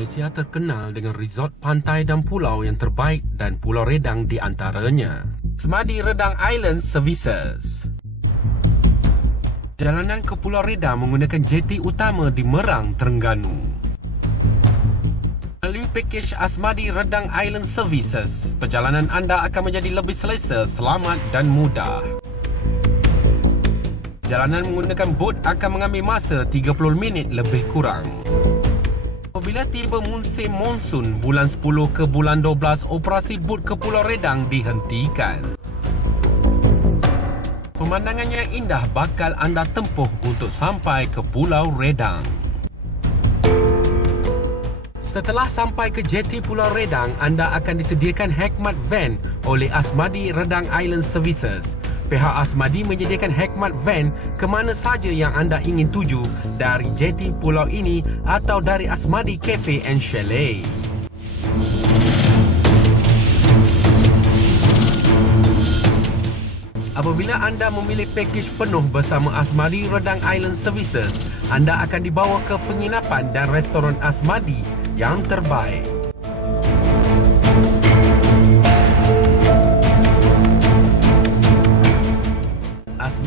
Malaysia terkenal dengan resort pantai dan pulau yang terbaik dan Pulau Redang di antaranya. Semadi Redang Island Services Jalanan ke Pulau Redang menggunakan jeti utama di Merang, Terengganu. Melalui pakej Asmadi Redang Island Services, perjalanan anda akan menjadi lebih selesa, selamat dan mudah. Jalanan menggunakan bot akan mengambil masa 30 minit lebih kurang. Apabila tiba musim monsun bulan 10 ke bulan 12, operasi bot ke Pulau Redang dihentikan. Pemandangan yang indah bakal anda tempuh untuk sampai ke Pulau Redang. Setelah sampai ke jeti Pulau Redang, anda akan disediakan hikmat van oleh Asmadi Redang Island Services. Pihak Asmadi menyediakan hikmat van ke mana saja yang anda ingin tuju dari jeti pulau ini atau dari Asmadi Cafe and Chalet. Apabila anda memilih pakej penuh bersama Asmadi Redang Island Services, anda akan dibawa ke penginapan dan restoran Asmadi yang terbaik.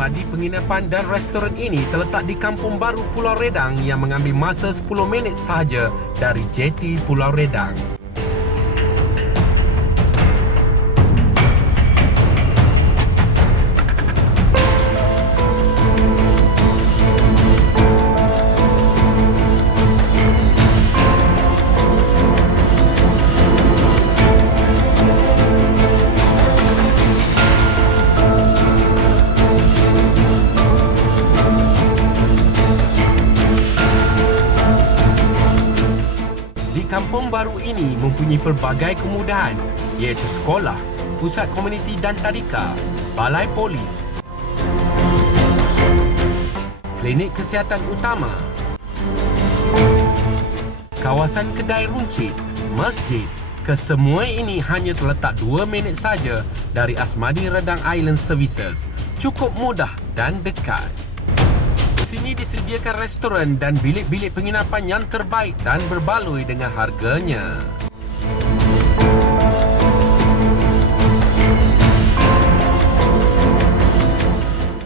Asmadi Penginapan dan Restoran ini terletak di Kampung Baru Pulau Redang yang mengambil masa 10 minit sahaja dari jeti Pulau Redang. Kampung baru ini mempunyai pelbagai kemudahan iaitu sekolah, pusat komuniti dan tadika, balai polis, klinik kesihatan utama, kawasan kedai runcit, masjid. Kesemua ini hanya terletak 2 minit saja dari Asmadi Redang Island Services. Cukup mudah dan dekat. Sini disediakan restoran dan bilik-bilik penginapan yang terbaik dan berbaloi dengan harganya.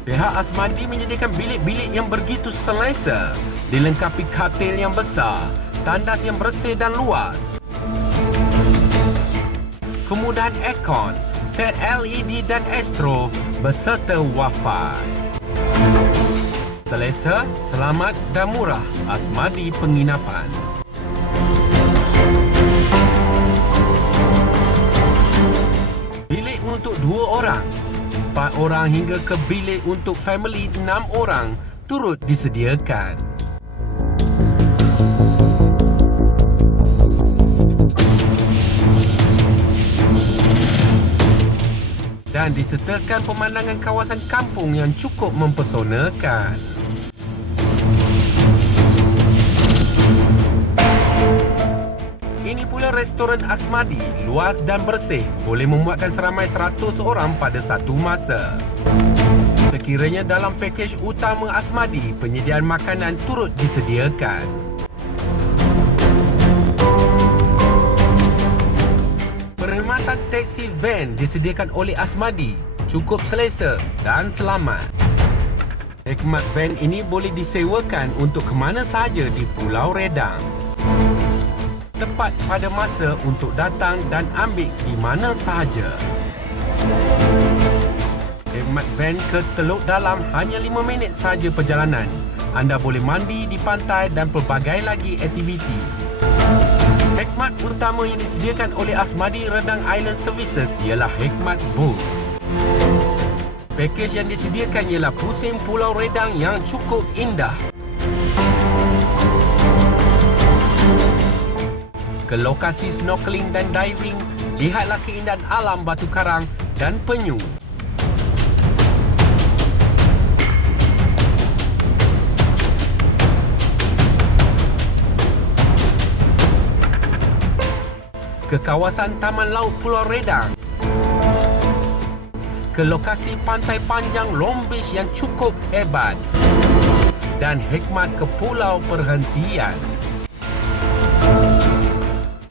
Pihak Asmadi menyediakan bilik-bilik yang begitu selesa, dilengkapi katil yang besar, tandas yang bersih dan luas, kemudahan aircon, set LED dan astro beserta wifi. Selesa, selamat dan murah. Asmadi Penginapan. Bilik untuk dua orang, empat orang hingga ke bilik untuk family enam orang turut disediakan. dan disertakan pemandangan kawasan kampung yang cukup mempesonakan. Ini pula restoran Asmadi, luas dan bersih, boleh memuatkan seramai 100 orang pada satu masa. Sekiranya dalam pakej utama Asmadi, penyediaan makanan turut disediakan. Perkhidmatan teksi van disediakan oleh Asmadi, cukup selesa dan selamat. Hikmat van ini boleh disewakan untuk ke mana sahaja di Pulau Redang. Tepat pada masa untuk datang dan ambil di mana sahaja. Hikmat van ke Teluk Dalam hanya 5 minit sahaja perjalanan. Anda boleh mandi di pantai dan pelbagai lagi aktiviti. Hikmat utama yang disediakan oleh Asmadi Redang Island Services ialah Hikmat Boat. Pakej yang disediakan ialah pusing Pulau Redang yang cukup indah. Ke lokasi snorkeling dan diving, lihatlah keindahan alam batu karang dan penyu. ke kawasan Taman Laut Pulau Redang, ke lokasi pantai panjang Long Beach yang cukup hebat, dan hikmat ke pulau perhentian.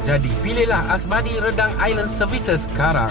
Jadi pilihlah Asmadi Redang Island Services sekarang.